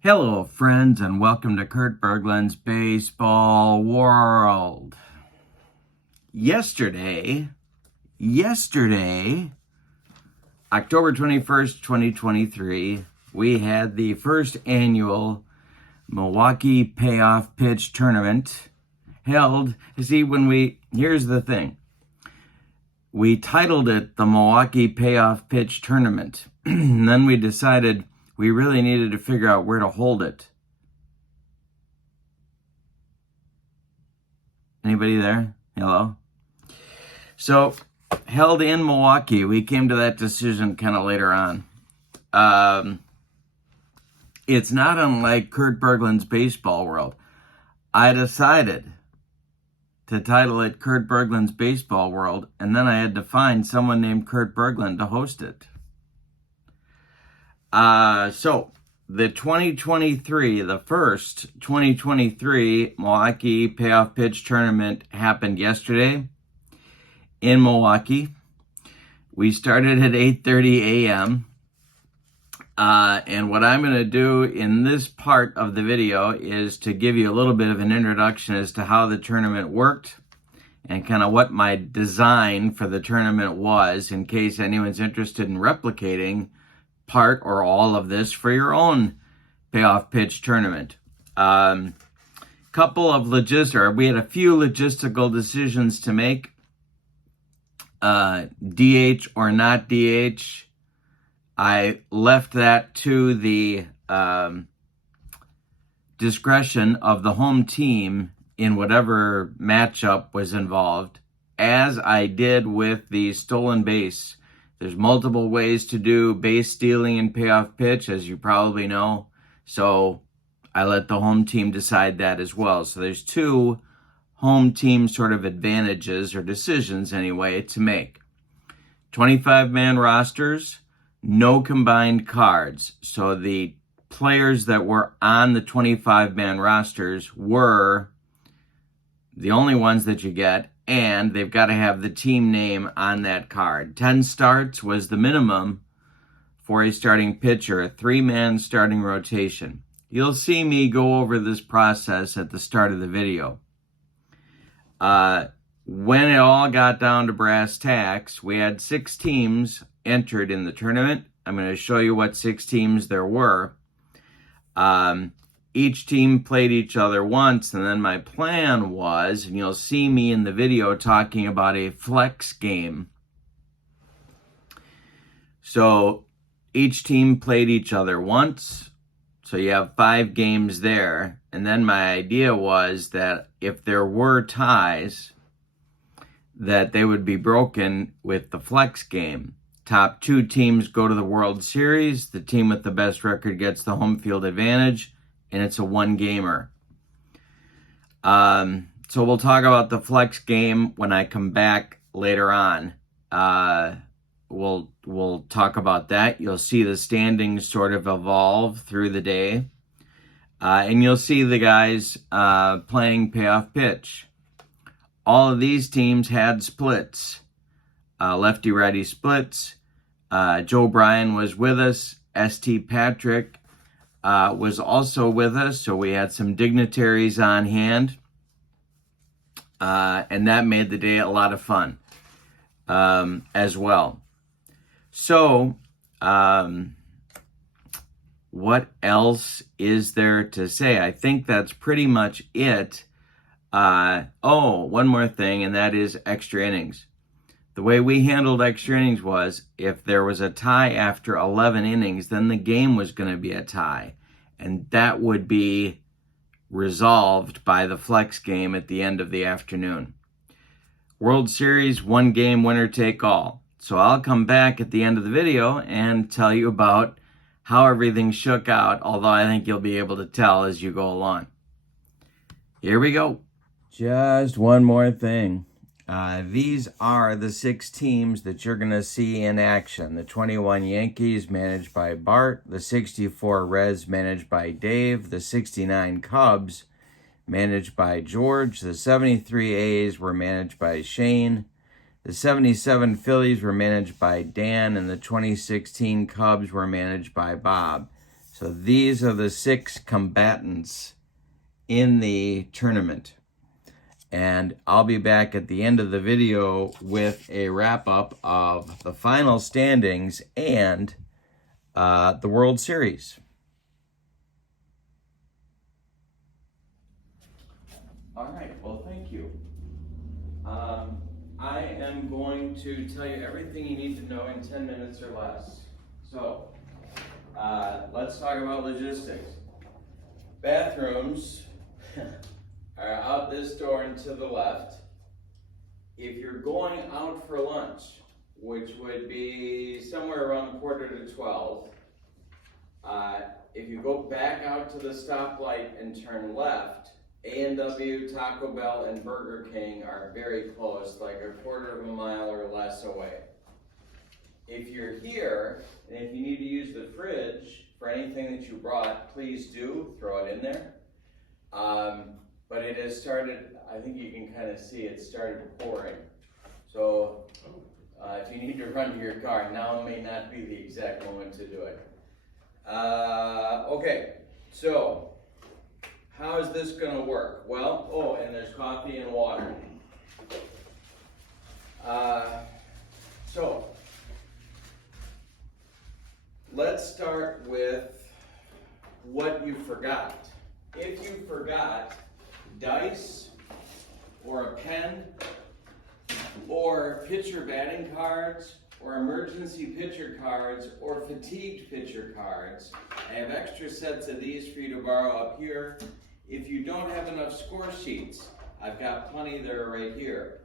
Hello, friends, and welcome to Kurt Berglund's Baseball World. Yesterday, October 21st, 2023, we had the first annual Milwaukee Payoff Pitch Tournament held. Here's the thing. We titled it the Milwaukee Payoff Pitch Tournament, and then we decided we really needed to figure out where to hold it. Anybody there? Hello? So, held in Milwaukee. We came to that decision kind of later on. It's not unlike Kurt Berglund's Baseball World. I decided to title it Kurt Berglund's Baseball World, and then I had to find someone named Kurt Berglund to host it. So the first 2023 Milwaukee Payoff Pitch Tournament happened yesterday in Milwaukee. We started at 8:30 a.m. And what I'm going to do in this part of the video is to give you a little bit of an introduction as to how the tournament worked and kind of what my design for the tournament was, in case anyone's interested in replicating part or all of this for your own payoff pitch tournament. We had a few logistical decisions to make. DH or not DH. I left that to the discretion of the home team in whatever matchup was involved, as I did with the stolen base. There's multiple ways to do base stealing and payoff pitch, as you probably know. So I let the home team decide that as well. So there's two home team sort of advantages, or decisions anyway, to make. 25-man rosters, no combined cards. So the players that were on the 25-man rosters were the only ones that you get, and they've got to have the team name on that card. 10 starts was the minimum for a starting pitcher, a 3-man starting rotation. You'll see me go over this process at the start of the video. When it all got down to brass tacks, we had 6 teams entered in the tournament. I'm going to show you what 6 teams there were. Each team played each other once, and then my plan was, and you'll see me in the video talking about a flex game. So each team played each other once, so you have 5 games there. And then my idea was that if there were ties, that they would be broken with the flex game. Top 2 teams go to the World Series. The team with the best record gets the home field advantage, and it's a 1-gamer. So we'll talk about the flex game when I come back later on. We'll talk about that. You'll see the standings sort of evolve through the day. And you'll see the guys playing payoff pitch. All of these teams had splits. Lefty-righty splits. Joe Bryan was with us. St. Patrick was also with us, so we had some dignitaries on hand, and that made the day a lot of fun as well. So, what else is there to say? I think that's pretty much it. One more thing, and that is extra innings. The way we handled extra innings was, if there was a tie after 11 innings, then the game was going to be a tie. And that would be resolved by the flex game at the end of the afternoon. World Series, 1-game winner take all. So I'll come back at the end of the video and tell you about how everything shook out, although I think you'll be able to tell as you go along. Here we go. Just one more thing. These are the 6 teams that you're going to see in action. The 21 Yankees, managed by Bart. The 64 Reds, managed by Dave. The 69 Cubs, managed by George. The 73 A's were managed by Shane. The 77 Phillies were managed by Dan. And the 2016 Cubs were managed by Bob. So these are the 6 combatants in the tournament. And I'll be back at the end of the video with a wrap-up of the final standings and the World Series. All right, well, thank you. I am going to tell you everything you need to know in 10 minutes or less. So, let's talk about logistics. Bathrooms are out this door and to the left. If you're going out for lunch, which would be somewhere around 11:45, if you go back out to the stoplight and turn left, A&W, Taco Bell, and Burger King are very close, like a quarter of a mile or less away. If you're here, and if you need to use the fridge for anything that you brought, please do, throw it in there. But it has started, I think you can kind of see it started pouring. So if you need to run to your car, now may not be the exact moment to do it. Okay, so how is this going to work? Well, oh, and there's coffee and water. So let's start with what you forgot. If you forgot dice or a pen or pitcher batting cards or emergency pitcher cards or fatigued pitcher cards, I have extra sets of these for you to borrow up here. If you don't have enough score sheets, I've got plenty that are right here.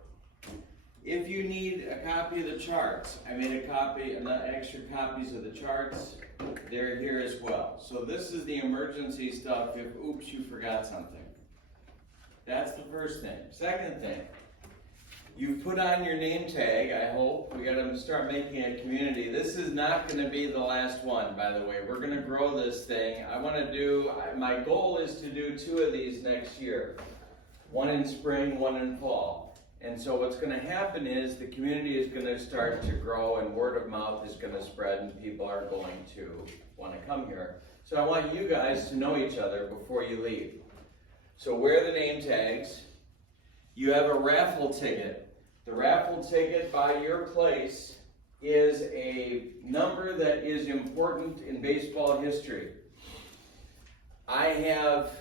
If you need a copy of the charts, I made a copy, extra copies of the charts. They're here as well. So this is the emergency stuff if, oops, you forgot something. That's the first thing. Second thing, you've put on your name tag, I hope. We got to start making a community. This is not going to be the last one, by the way. We're going to grow this thing. My goal is to do 2 of these next year. One in spring, one in fall. And so what's going to happen is the community is going to start to grow and word of mouth is going to spread and people are going to want to come here. So I want you guys to know each other before you leave. So wear the name tags. You have a raffle ticket. The raffle ticket by your place is a number that is important in baseball history. I have,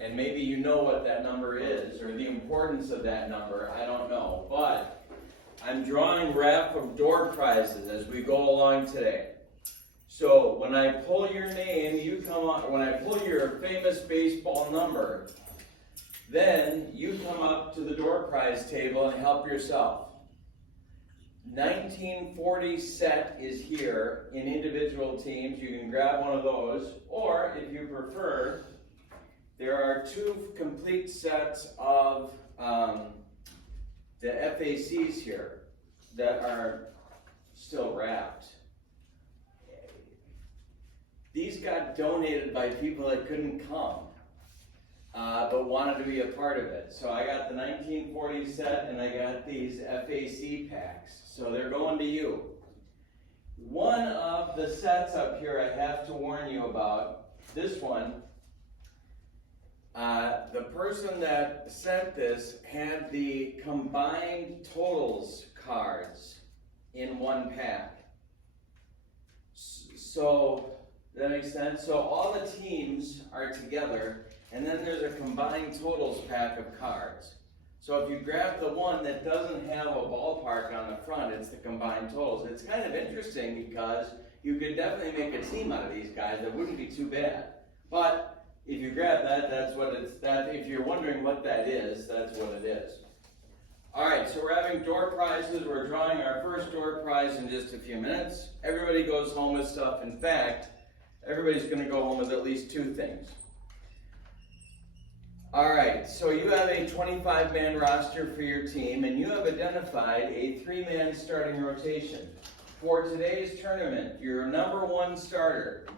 and maybe you know what that number is, or the importance of that number, I don't know, but I'm drawing raffle door prizes as we go along today. So when I pull your name, you come on, when I pull your famous baseball number, then you come up to the door prize table and help yourself. 1940 set is here in individual teams. You can grab one of those, or if you prefer, there are 2 complete sets of the FACs here that are still wrapped. These got donated by people that couldn't come, but wanted to be a part of it. So I got the 1940 set and I got these FAC packs. So they're going to you. One of the sets up here I have to warn you about, this one, the person that sent this had the combined totals cards in one pack. So, that makes sense? So all the teams are together, and then there's a combined totals pack of cards. So if you grab the one that doesn't have a ballpark on the front, it's the combined totals. It's kind of interesting because you could definitely make a team out of these guys. That wouldn't be too bad. But if you grab that, that's what it's, that. If you're wondering what that is, that's what it is. All right, so we're having door prizes. We're drawing our first door prize in just a few minutes. Everybody goes home with stuff. In fact, everybody's going to go home with at least 2 things. All right, so you have a 25-man roster for your team, and you have identified a 3-man starting rotation. For today's tournament, your number 1 starter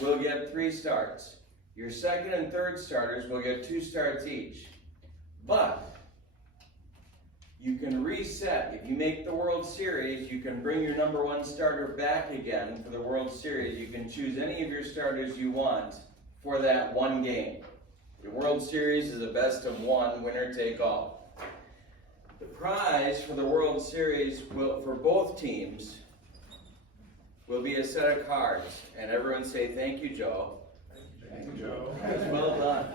will get 3 starts. Your second and third starters will get 2 starts each. But you can reset. If you make the World Series, you can bring your number one starter back again for the World Series. You can choose any of your starters you want for that one game. The World Series is a best of one, winner take all. The prize for the World Series will, for both teams, will be a set of cards. And everyone say, thank you, Joe. Thank you, Joe. That's well done.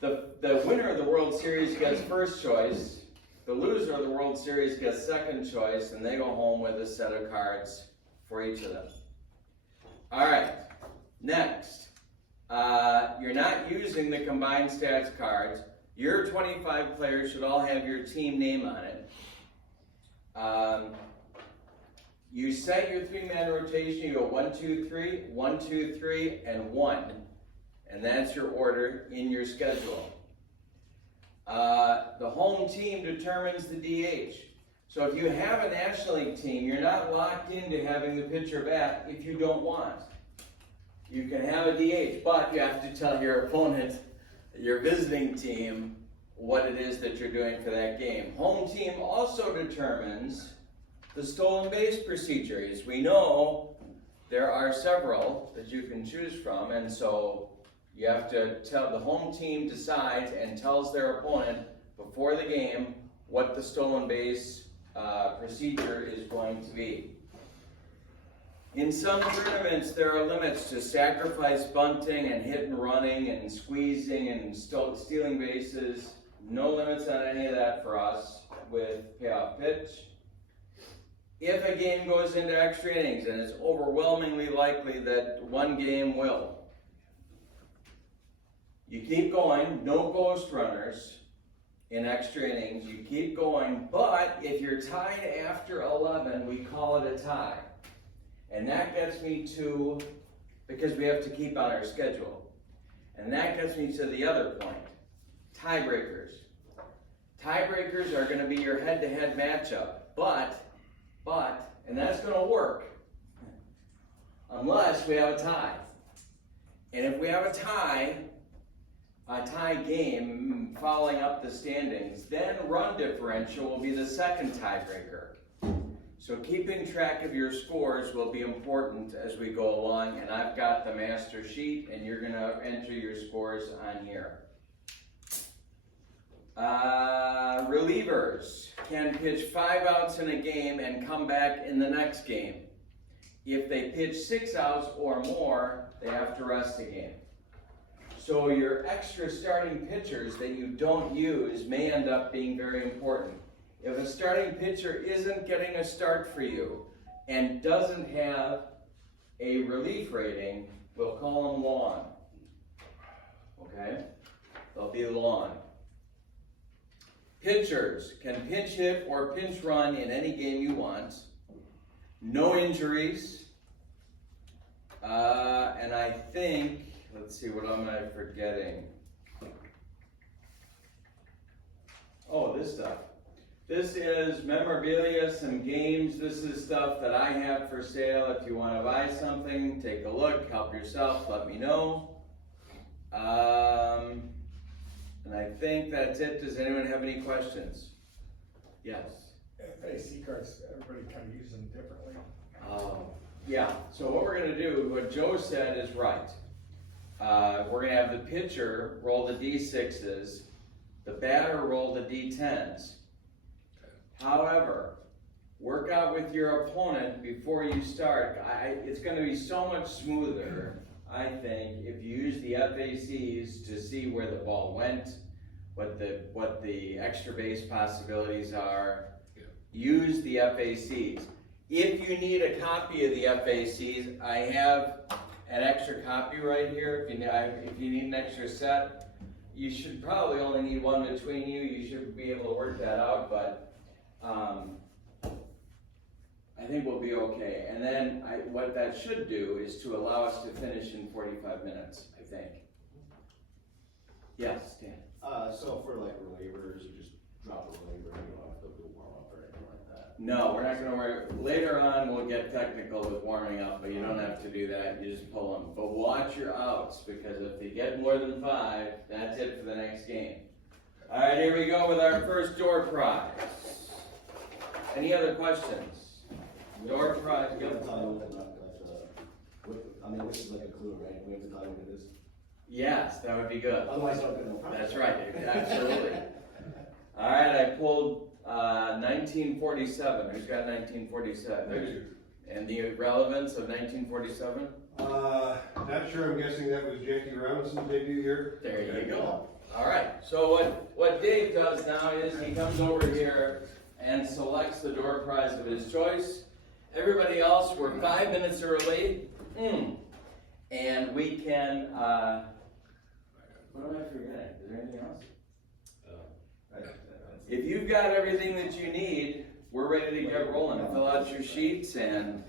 The winner of the World Series gets first choice. The loser of the World Series gets second choice, and they go home with a set of cards for each of them. All right, next. You're not using the combined stats cards. Your 25 players should all have your team name on it. You set your three-man rotation. You go 1, 2, 3, 1, 2, 3, and 1. And that's your order in your schedule. The home team determines the DH. So if you have a National League team, you're not locked into having the pitcher bat if you don't want. You can have a DH, but you have to tell your opponent, your visiting team, what it is that you're doing for that game. Home team also determines the stolen base procedure. As we know, there are several that you can choose from, and so you have to tell, the home team decides and tells their opponent before the game what the stolen base procedure is going to be. In some tournaments, there are limits to sacrifice bunting and hit and running and squeezing and stealing bases. No limits on any of that for us with payoff pitch. If a game goes into extra innings, and it's overwhelmingly likely that one game will, you keep going, no ghost runners in extra innings, you keep going, but if you're tied after 11, we call it a tie. And that gets me to, because we have to keep on our schedule, and that gets me to the other point, tiebreakers. Tiebreakers are going to be your head-to-head matchup, but, and that's going to work unless we have a tie. And if we have a tie game following up the standings, then run differential will be the second tiebreaker. So keeping track of your scores will be important as we go along, and I've got the master sheet, and you're going to enter your scores on here. Relievers can pitch 5 outs in a game and come back in the next game. If they pitch 6 outs or more, they have to rest a game. So your extra starting pitchers that you don't use may end up being very important. If a starting pitcher isn't getting a start for you and doesn't have a relief rating, we'll call them long. Okay? They'll be long. Pitchers can pinch hit or pinch run in any game you want. No injuries. And I think, let's see, what am I forgetting? Oh, this stuff. This is memorabilia, some games. This is stuff that I have for sale. If you want to buy something, take a look, help yourself, let me know. And I think that's it. Does anyone have any questions? Yes. FAC cards, everybody kind of uses them differently. Yeah, so what we're going to do, what Joe said is right. We're going to have the pitcher roll the D6s, the batter roll the D10s. However, work out with your opponent before you start. It's going to be so much smoother, I think, if you use the FACs to see where the ball went, what the extra base possibilities are. Yeah. Use the FACs. If you need a copy of the FACs, I have an extra copy right here. If you need an extra set, you should probably only need one between you. You should be able to work that out, but I think we'll be okay. And then what that should do is to allow us to finish in 45 minutes, I think. Yes, Dan. So for like relievers, you just drop a reliever and you don't have to do warm up or anything like that? No, we're not going to worry. Later on, we'll get technical with warming up, but you don't have to do that. You just pull them. But watch your outs, because if they get more than 5, that's it for the next game. All right, here we go with our first door prize. Any other questions? Door prize, We have go. to tell you what, this is like a clue, right? We have to tell you what it is. Yes, that would be good. Otherwise, I'm gonna know. That's right, absolutely. All right, I pulled 1947. Who's got 1947? And the relevance of 1947? Not sure, I'm guessing that was Jackie Robinson's debut year. There you go. All right, so what Dave does now is he comes over here and selects the door prize of his choice. Everybody else, we're 5 minutes early. And we can, what am I forgetting? Is there anything else? If you've got everything that you need, we're ready to get rolling. Fill out your sheets and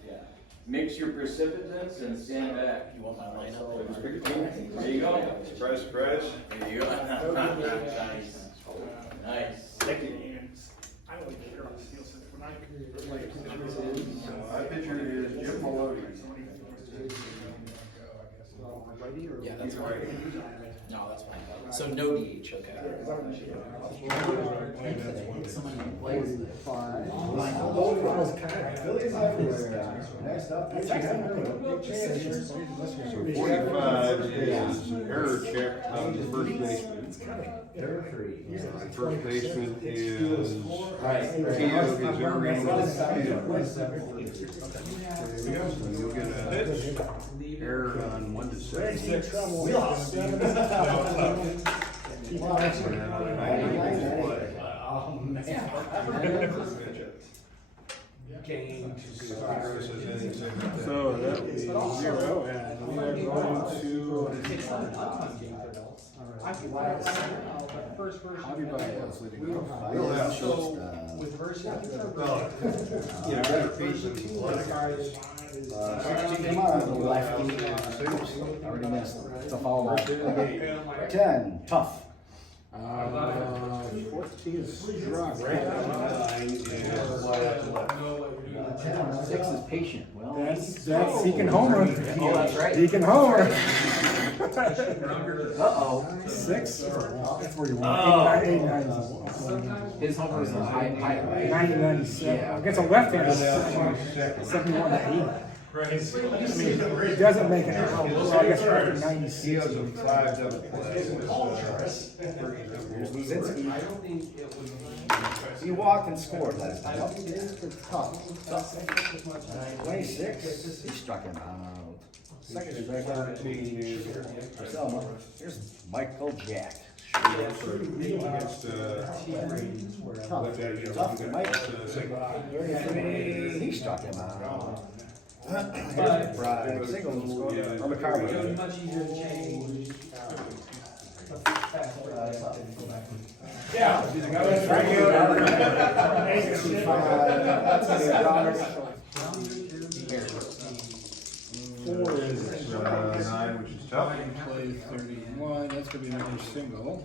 mix your precipitants and stand back. You want my lineup? There you go. Surprise, surprise. There you go. Nice. Nice. Thank you. I don't even hear on the steel set when I My pitcher is Jim Milwaukee. Yeah, that's right. No, that's fine. So no DH, okay. So 45 is error check on the first baseman. First baseman is Tio, his error rating is 2. So you'll get a error on 1 to 6. So that would be 0, and we are going to Javi Baez leading off. So, yeah, better piece of Lefty. Already missed. It's a foul ball. 10, tough. 14 is strong. 6 is patient. Well, That's Deacon Homer. Oh, that's right. Deacon Homer. Uh-oh. 6? That's where you want. 8, 9, 9. His homer is high, right? 90, 97. Against a left-hander, 71 to 80. I mean, it doesn't make an error. Well, I guess after 96. He has a 5 double play. He walked and scored last time. Tough. 26. He struck him out. Second is back out to Selma. Here's Michael Jack. Against, Tough to Mike. 33. He struck him out. Right. Singles or McCarver. Much easier to change. Yeah. Four is 9, which is tough. Play 31. That's going to be another single.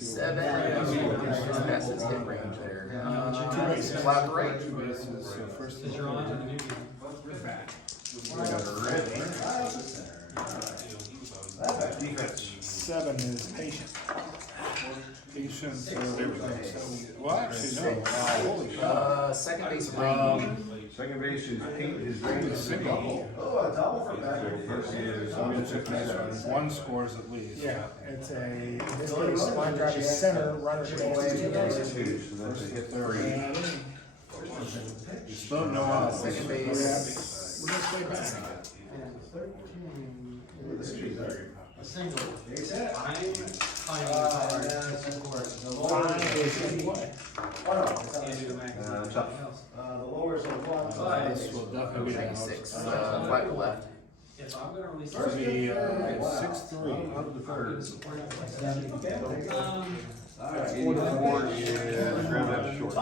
7. Passes hit range there. 2 bases. Flat right. 2 bases. So first is You're on. Defense. 7 is patient. Patient. Well, actually, no. Holy shit. Second base range. Second base is Pete, his range is single. First is 157. One scores at least. Yeah, it's in this case, line drive is center, runner advances 2 bases. 2, so that's a hit 3. You still have no out. Second base. We're gonna stay back. Tough. This will definitely be out. 6. Flat to left. It's gonna be 6-3. Out of the third. 84 is ground out short.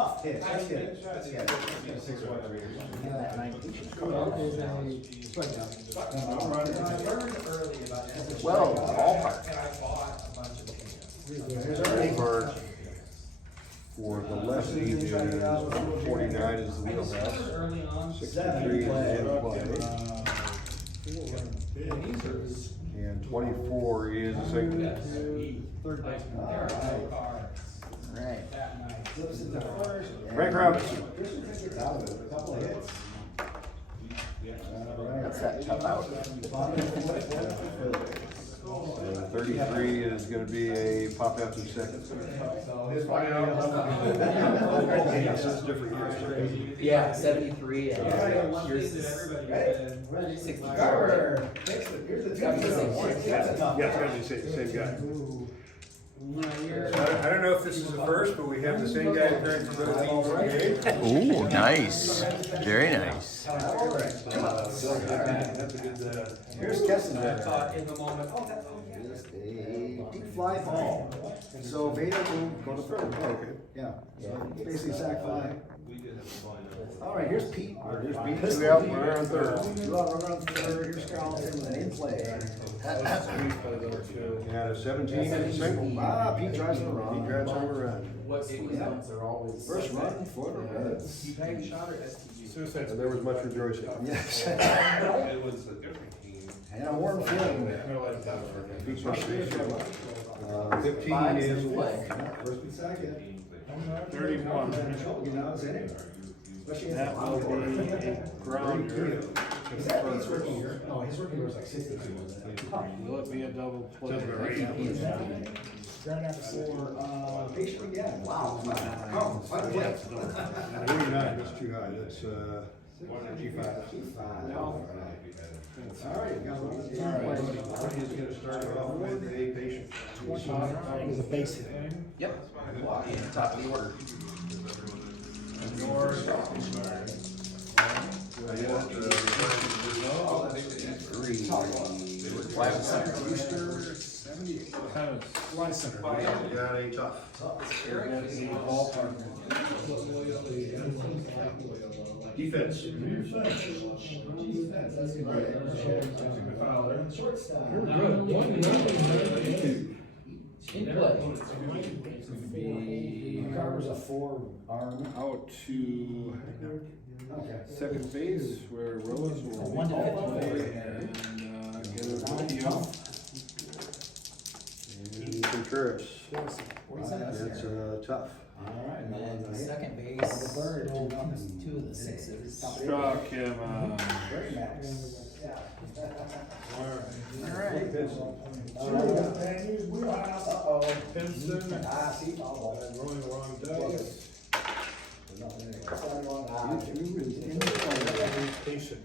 Well, ballpark. Over for the lefty is 49 is the wheelhouse. 63 is the end play. And 24 is a single. Third base. Right. Frank Robinson. Couple of hits. That's that tough out. And 33 is going to be a pop out to second. Yes, that's different years. Yeah, 73 and yours is 64. Here's the Gotta be the same one. Yeah, it's gotta be the same guy. I don't know if this is the first, but we have the same guy appearing for both teams in the game. Ooh, nice. Very nice. That's a good, Here's Kessinger. Just a deep fly ball. So Veda will go to third. okay. Yeah, so basically sack fly. All right, here's Pete. Here's Pete. Two out, runner on third. Two out, runner on third. Here's Carlton with an in play. And a 17 is a single. Ah, Pete drives in a He run. drives on a run. First run for the Reds. And there was much rejoicing. Yes. It was a different team. And a warm feeling. Beats my face. 15 is a walk. First and second. 31. You know, it's in it. Especially in That will be a grounder. Is that Pete's rookie year? No, his rookie year was like 62, wasn't it? Will it be a double play? Right after for, patient again. Wow. Oh, fine play. 49, that's too high. That's, G5. All right, got one. He's gonna start off with a patient. He's a base hit. Yep. Top of the order. Fly with center. Line center. Got a tough. Defense. In play. Carver's a 4-arm. Out to Okay. second base where Rose will 1 to 50. and get a video. And Contreras. That's tough. All right. And then second base, two of the sixes. Struck him, Very nice. Alright. Uh-oh. Pinson, Ah, see, foul. rolling the wrong dice. Patient.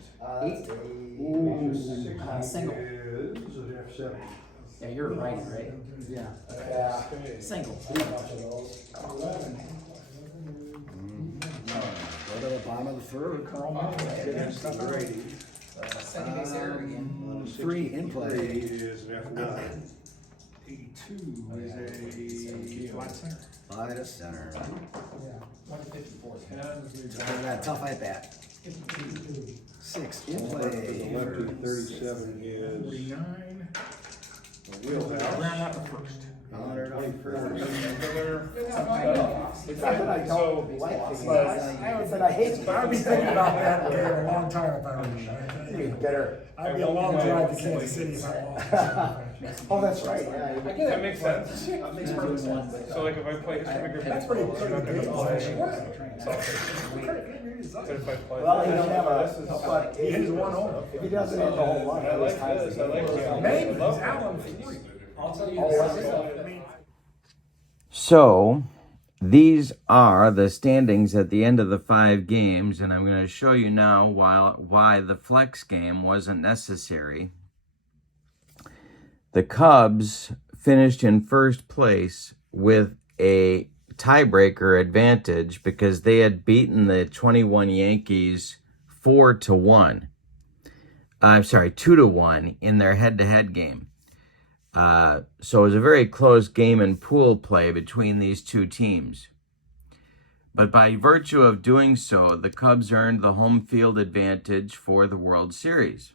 Single. Is an F7. Yeah, you're right, right? Yeah. Single. Go to the bottom of the third, Carl. Second base error again. 3 in play. Is an F9. 82 is a flat center. Fly to center. 1 to 54. Look at that tough at bat. 6 in The play. lefty 37 is 49. a wheelhouse. Round out the first. It's not that I don't like things. I hate it. I'd be thinking about that game a long time if I were you. Better. I'd be a long drive to Kansas City if I lost. Oh, that's right, yeah. That makes sense. That makes perfect sense. So like if I play his bigger. That's pretty good. But if I play. Well, he don't have a, but He hits 1 home. if he doesn't hit the whole run, I at least like ties this, the I like game. this. Maybe he's out on 3. I'll tell you Oh, this. was it? I mean, So, these are the standings at the end of the 5 games, and I'm going to show you now why the flex game wasn't necessary. The Cubs finished in first place with a tiebreaker advantage because they had beaten the 21 Yankees 4-1. I'm sorry, 2-1 in their head-to-head game. So it was a very close game in pool play between these two teams. But by virtue of doing so, the Cubs earned the home field advantage for the World Series.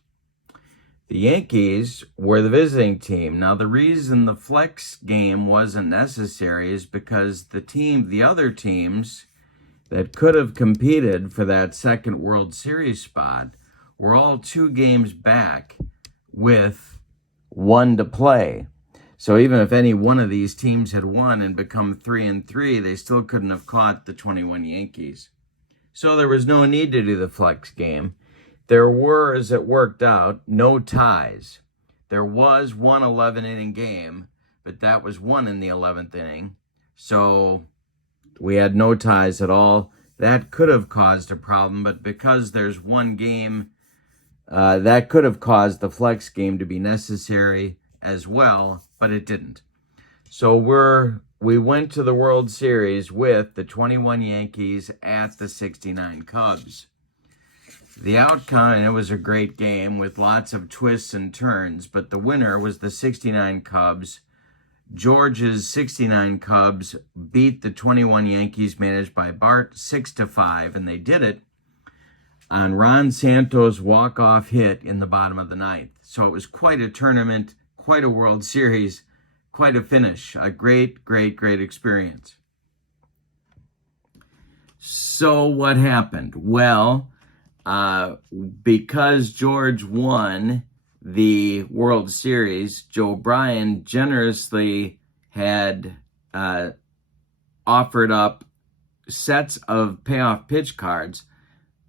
The Yankees were the visiting team. Now, the reason the flex game wasn't necessary is because the other teams that could have competed for that second World Series spot were all 2 games back with 1 to play. So even if any one of these teams had won and become 3-3, they still couldn't have caught the 21 Yankees. So there was no need to do the flex game. There were, as it worked out, no ties. There was one 11-inning game, but that was won in the 11th inning. So we had no ties at all. That could have caused a problem, but because there's 1 game, that could have caused the flex game to be necessary as well, but it didn't. So we went to the World Series with the 21 Yankees at the 69 Cubs. The outcome, and it was a great game with lots of twists and turns, but the winner was the 69 Cubs. George's 69 Cubs beat the 21 Yankees managed by Bart 6-5, and they did it on Ron Santos' walk-off hit in the bottom of the 9th. So it was quite a tournament, quite a World Series, quite a finish, a great, great, great experience. So what happened? Well, because George won the World Series, Joe Bryan generously had offered up sets of payoff pitch cards.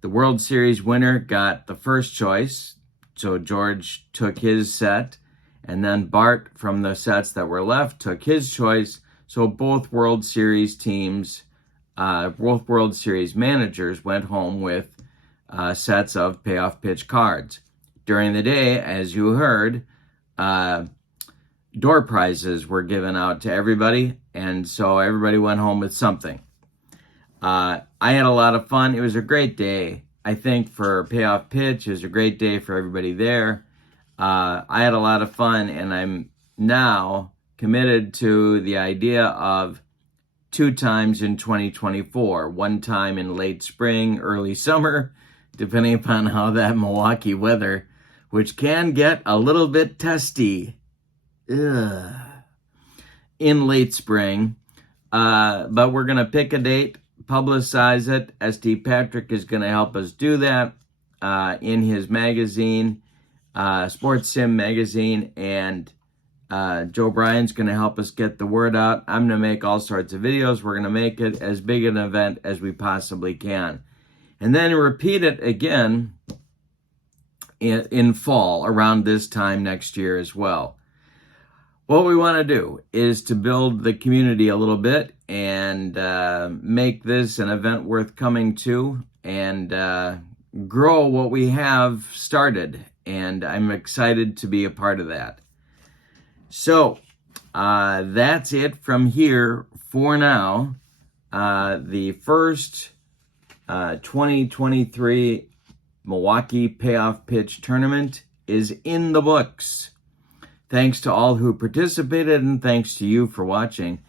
The World Series winner got the first choice, so George took his set, and then Bart from the sets that were left took his choice. So both World Series teams, both World Series managers went home with sets of payoff pitch cards. During the day, as you heard, door prizes were given out to everybody, and so everybody went home with something. I had a lot of fun. It was a great day, I think, for payoff pitch. It was a great day for everybody there. I had a lot of fun, and I'm now committed to the idea of 2 times in 2024, 1 time in late spring, early summer, depending upon how that Milwaukee weather, which can get a little bit testy in late spring. But we're going to pick a date, publicize it. SD Patrick is going to help us do that in his magazine, Sports Sim magazine, and Joe Bryan's going to help us get the word out. I'm going to make all sorts of videos. We're going to make it as big an event as we possibly can. And then repeat it again in fall, around this time next year as well. What we want to do is to build the community a little bit and make this an event worth coming to, and grow what we have started. And I'm excited to be a part of that. So that's it from here for now. The first 2023 Milwaukee Payoff Pitch Tournament is in the books. Thanks to all who participated, and thanks to you for watching.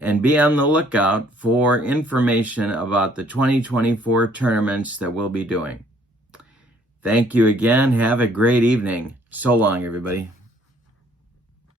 And be on the lookout for information about the 2024 tournaments that we'll be doing. Thank you again. Have a great evening. So long, everybody.